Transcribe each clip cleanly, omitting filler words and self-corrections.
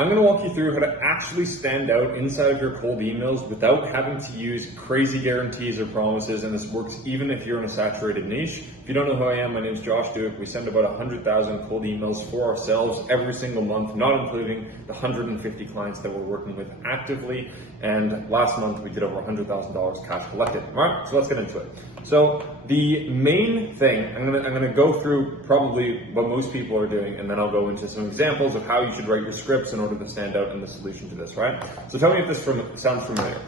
I'm going to walk you through how to actually stand out inside of your cold emails without having to use crazy guarantees or promises, and this works even if you're in a saturated niche. If you don't know who I am, my name is Josh Duick. We send about 100,000 cold emails for ourselves every single month, not including the 150 clients that we're working with actively, and last month we did over $100,000 cash collected. All right, so let's get into it. So the main thing, I'm going to go through probably what most people are doing, and then I'll go into some examples of how you should write your scripts in order to stand out in the solution to this, right? So tell me if this sounds familiar.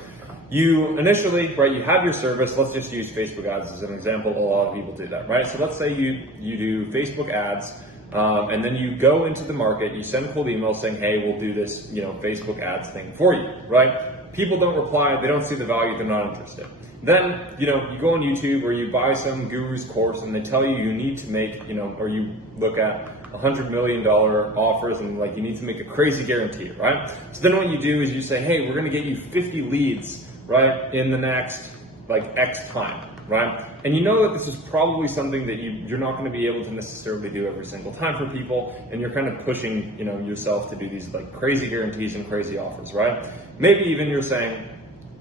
You initially, right, you have your service. Let's just use Facebook ads as an example. A lot of people do that, right? So let's say you do Facebook ads, and then you go into the market, you send cold emails saying, hey, we'll do this, Facebook ads thing for you, right? People don't reply, they don't see the value, they're not interested. Then, you go on YouTube or you buy some guru's course and they tell you need to make, or you look at $100 million offers and you need to make a crazy guarantee, right? So then what you do is you say, hey, we're gonna get you 50 leads, right, in the next X time, right? And you know that this is probably something that you're not gonna be able to necessarily do every single time for people, and you're kind of pushing, yourself to do these crazy guarantees and crazy offers, right? Maybe even you're saying,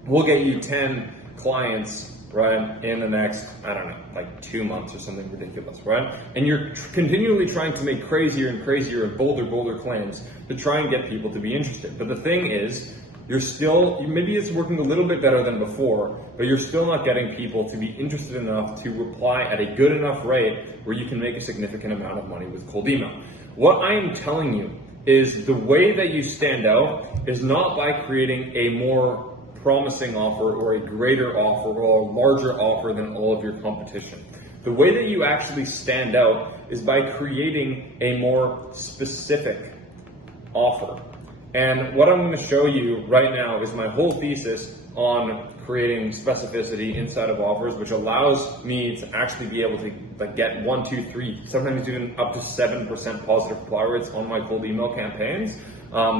we'll get you 10 clients, right, in the next, 2 months or something ridiculous, right? And you're continually trying to make crazier and crazier and bolder claims to try and get people to be interested. But the thing is, maybe it's working a little bit better than before, but you're still not getting people to be interested enough to reply at a good enough rate where you can make a significant amount of money with cold email. What I am telling you is the way that you stand out is not by creating a more promising offer or a greater offer or a larger offer than all of your competition. The way that you actually stand out is by creating a more specific offer. And what I'm going to show you right now is my whole thesis on creating specificity inside of offers, which allows me to actually be able to get 1, 2, 3, sometimes even up to 7% positive reply rates on my cold email campaigns,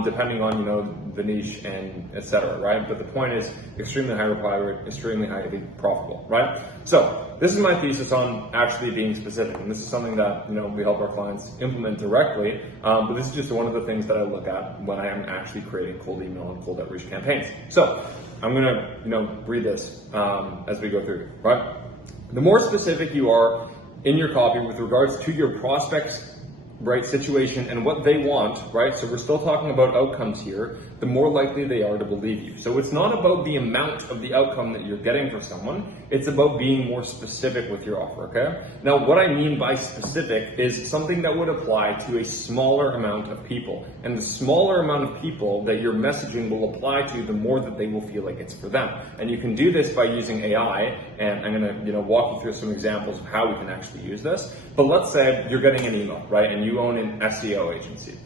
depending on the niche and etc. Right? But the point is extremely high reply rate, extremely highly profitable, right? So this is my thesis on actually being specific, and this is something that we help our clients implement directly. But this is just one of the things that I look at when I am actually creating cold email and cold outreach campaigns. So I'm gonna read this as we go through, right? The more specific you are in your copy with regards to your prospects, right, situation and what they want, right? So we're still talking about outcomes here, the more likely they are to believe you. So it's not about the amount of the outcome that you're getting for someone, it's about being more specific with your offer, okay? Now, what I mean by specific is something that would apply to a smaller amount of people. And the smaller amount of people that your messaging will apply to, the more that they will feel like it's for them. And you can do this by using AI, and I'm gonna walk you through some examples of how we can actually use this. But let's say you're getting an email, right? And you own an SEO agency.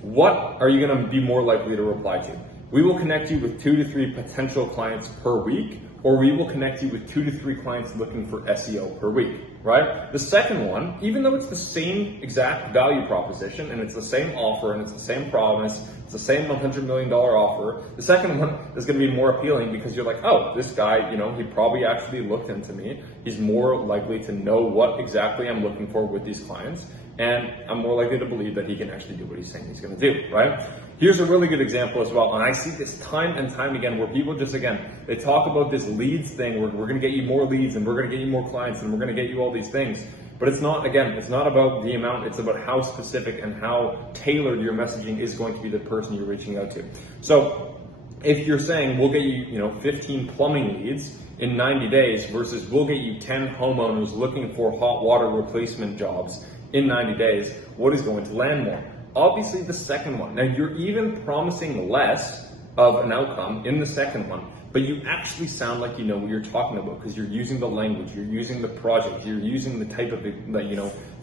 What are you going to be more likely to reply to? We will connect you with 2 to 3 potential clients per week, or we will connect you with 2 to 3 clients looking for SEO per week, right? The second one, even though it's the same exact value proposition and it's the same offer and it's the same promise, it's the same $100 million offer, the second one is going to be more appealing because you're like, oh, this guy, he probably actually looked into me. He's more likely to know what exactly I'm looking for with these clients. And I'm more likely to believe that he can actually do what he's saying he's going to do, right? Here's a really good example as well, and I see this time and time again where people they talk about this leads thing, where we're going to get you more leads and we're going to get you more clients and we're going to get you all these things. But it's not about the amount, it's about how specific and how tailored your messaging is going to be to the person you're reaching out to. So if you're saying we'll get you, 15 plumbing leads in 90 days versus we'll get you 10 homeowners looking for hot water replacement jobs in 90 days, what is going to land more? Obviously the second one. Now you're even promising less of an outcome in the second one, but you actually sound like you know what you're talking about because you're using the language, you're using the project, you're using the type of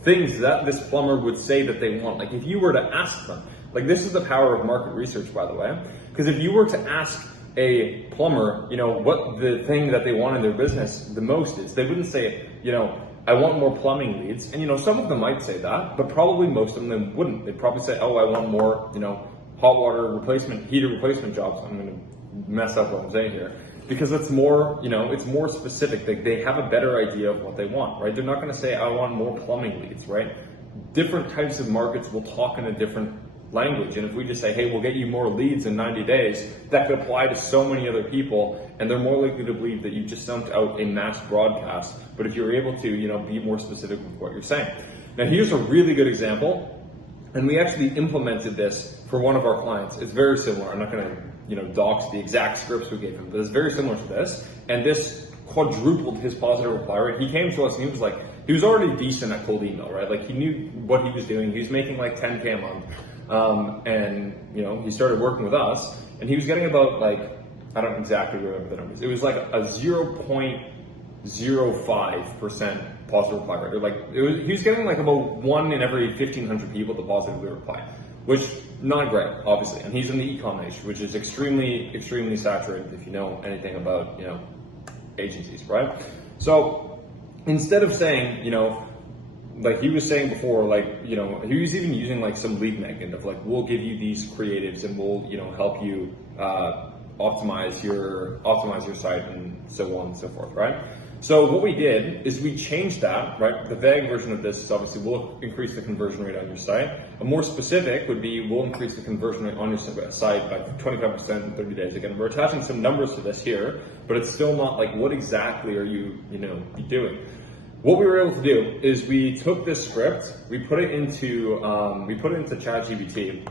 things that this plumber would say that they want. Like if you were to ask them, this is the power of market research, by the way, because if you were to ask a plumber, what the thing that they want in their business the most is, they wouldn't say, I want more plumbing leads. And some of them might say that, but probably most of them wouldn't. They'd probably say, oh, I want more, hot water replacement, heater replacement jobs. I'm going to mess up what I'm saying here because it's more, it's more specific. They have a better idea of what they want, right? They're not going to say, I want more plumbing leads, right? Different types of markets will talk in a different language. And if we just say, hey, we'll get you more leads in 90 days, that could apply to so many other people, and they're more likely to believe that you just sent out a mass broadcast. But if you're able to, be more specific with what you're saying. Now, here's a really good example. And we actually implemented this for one of our clients. It's very similar. I'm not going to, dox the exact scripts we gave him, but it's very similar to this. And this quadrupled his positive reply rate. He came to us and he was like, he was already decent at cold email, right? Like he knew what he was doing. He was making like 10K a month. And he started working with us and he was getting about like, I don't exactly remember the numbers. It was like a 0.05% positive reply rate. Or like he was getting like about 1 in every 1,500 people to positively reply, which not great, obviously. And he's in the e-com niche, which is extremely, extremely saturated if you know anything about agencies, right? So instead of saying like he was saying before, like he was even using like some lead magnet of like, we'll give you these creatives and we'll help you optimize your site and so on and so forth, right? So what we did is we changed that, right? The vague version of this is obviously we'll increase the conversion rate on your site. A more specific would be we'll increase the conversion rate on your site by 25% in 30 days. Again, we're attaching some numbers to this here, but it's still not like what exactly are you doing. What we were able to do is we took this script, we put it into ChatGPT,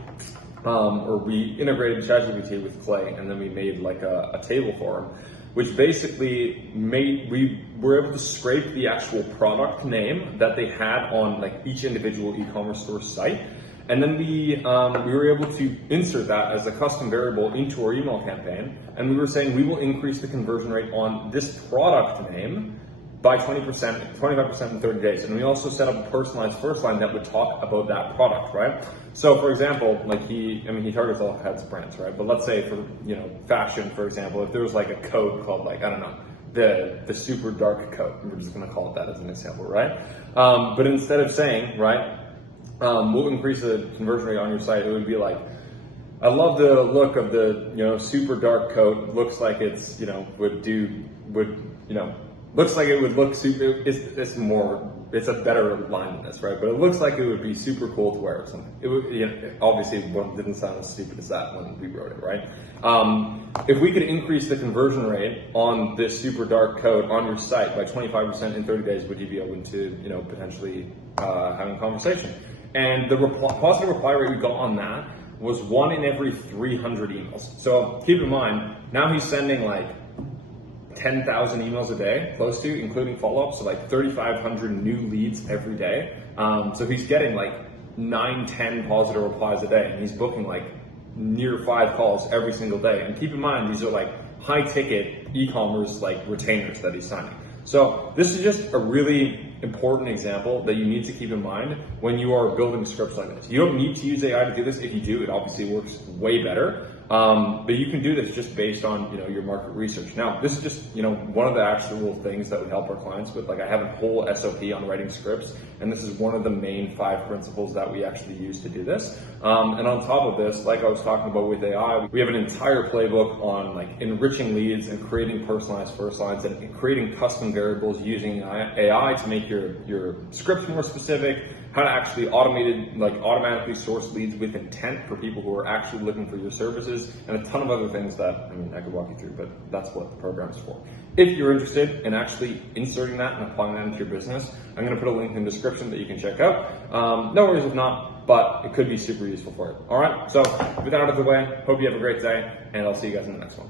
or we integrated ChatGPT with Clay, and then we made like a table for him, which basically we were able to scrape the actual product name that they had on like each individual e-commerce store site. And then we were able to insert that as a custom variable into our email campaign. And we were saying we will increase the conversion rate on this product name by 20%, 25% in 30 days. And we also set up a personalized first line that would talk about that product, right? So for example, like he targets all heads brands, right? But let's say for, fashion, for example, if there was like a code called like, I don't know, the super dark coat, we're just gonna call it that as an example, right? But instead of saying, right, we'll increase the conversion rate on your site, it would be like, I love the look of the, super dark coat. Looks like it's, looks like it would look super, it's a better line than this, right? But it looks like it would be super cool to wear or something. It would, obviously it didn't sound as stupid as that when we wrote it, right? If we could increase the conversion rate on this super dark coat on your site by 25% in 30 days, would you be open to, potentially having a conversation? And the positive reply rate we got on that was 1 in every 300 emails. So keep in mind, now he's sending like 10,000 emails a day, close to, including follow-ups, so like 3,500 new leads every day. So he's getting like 9-10 positive replies a day, and he's booking like near 5 calls every single day. And keep in mind, these are like high-ticket e-commerce like retainers that he's signing. So this is just a really important example that you need to keep in mind when you are building scripts like this. You don't need to use AI to do this. If you do, it obviously works way better. But you can do this just based on your market research. Now, this is just one of the actual things that we help our clients with. Like I have a whole SOP on writing scripts, and this is one of the main 5 principles that we actually use to do this. And on top of this, like I was talking about with AI, we have an entire playbook on like enriching leads and creating personalized first lines and creating custom variables using AI to make your scripts more specific, how to actually automatically source leads with intent for people who are actually looking for your services, and a ton of other things that I could walk you through, but that's what the program's for. If you're interested in actually inserting that and applying that into your business, I'm going to put a link in the description that you can check out. No worries if not, but it could be super useful for you. All right, so with that out of the way, hope you have a great day, and I'll see you guys in the next one.